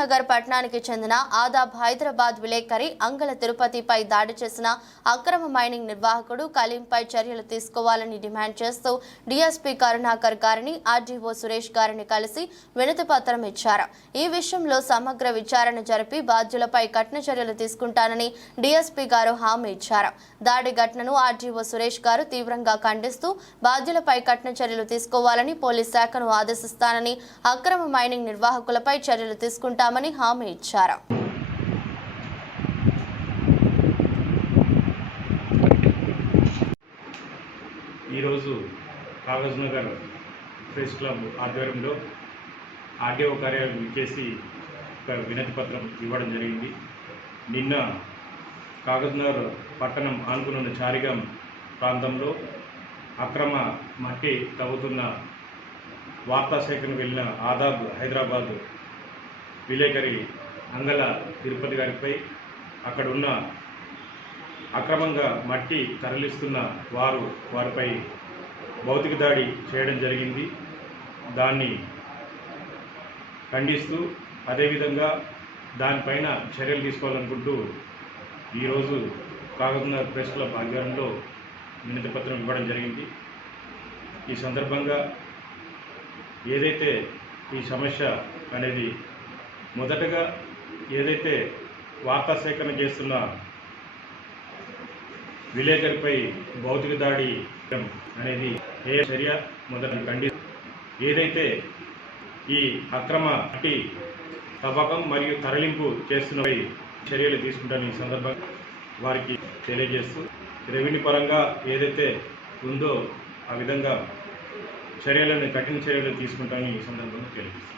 నగర్ పట్టణానికి చెందిన ఆదాబ్ హైదరాబాద్ విలేకరి అంగళ తిరుపతిపై దాడి చేసిన అక్రమ మైనింగ్ నిర్వాహకుడు కలీంపై చర్యలు తీసుకోవాలని డిమాండ్ చేస్తూ డీఎస్పీ కరుణాకర్ గారిని ఆర్డీఓ సురేష్ గారిని కలిసి వినతి పత్రం ఇచ్చారు. ఈ విషయంలో సమగ్ర విచారణ జరిపి బాధ్యులపై కఠిన చర్యలు తీసుకుంటానని డీఎస్పీ గారు హామీ ఇచ్చారు. దాడి ఘటనను ఆర్డీఓ సురేష్ గారు తీవ్రంగా ఖండిస్తూ బాధ్యులపై కఠిన చర్యలు తీసుకోవాలని పోలీస్ శాఖను ఆదేశిస్తానని అక్రమ మైనింగ్ నిర్వాహకులపై చర్యలు తీసుకుంటామని హామీ ఇచ్చారు. ఈరోజు కాగజ్ నగర్ ప్రెస్ క్లబ్ ఆధ్వర్యంలో ఆర్డీఓ కార్యాలయం ఇచ్చేసి ఒక వినతి పత్రం ఇవ్వడం జరిగింది. నిన్న కాగజ్ నగర్ పట్టణం ఆనుకున్న చారిగాం ప్రాంతంలో అక్రమ మట్టి తవ్వుతున్న వార్తా సేకరణ వెళ్ళిన ఆదాబ్ హైదరాబాద్ విలేకరి అంగళ తిరుపతి గారిపై అక్కడ ఉన్న అక్రమంగా మట్టి తరలిస్తున్న వారిపై భౌతిక దాడి చేయడం జరిగింది. దాన్ని ఖండిస్తూ అదేవిధంగా దానిపైన చర్యలు తీసుకోవాలనుకుంటూ ఈరోజు కాగజ్ నగర్ ప్రెస్ క్లబ్ ఆధ్వర్యంలో వినతి పత్రం ఇవ్వడం జరిగింది. ఈ సందర్భంగా ఏదైతే ఈ సమస్య అనేది మొదటగా ఏదైతే వార్తా సేకరణ చేస్తున్న విలేకరిపై భౌతిక దాడి అనేది ఏ చర్య మొదట ఏదైతే ఈ అక్రమ మట్టి తవ్వకం మరియు తరలింపు చేస్తున్నపై చర్యలు తీసుకుంటాను ఈ సందర్భంగా వారికి తెలియజేస్తూ రెవెన్యూ పరంగా ఏదైతే ఉందో ఆ విధంగా కఠిన చర్యలు తీసుకుంటామని ఈ సందర్భంగా తెలియజేస్తాను.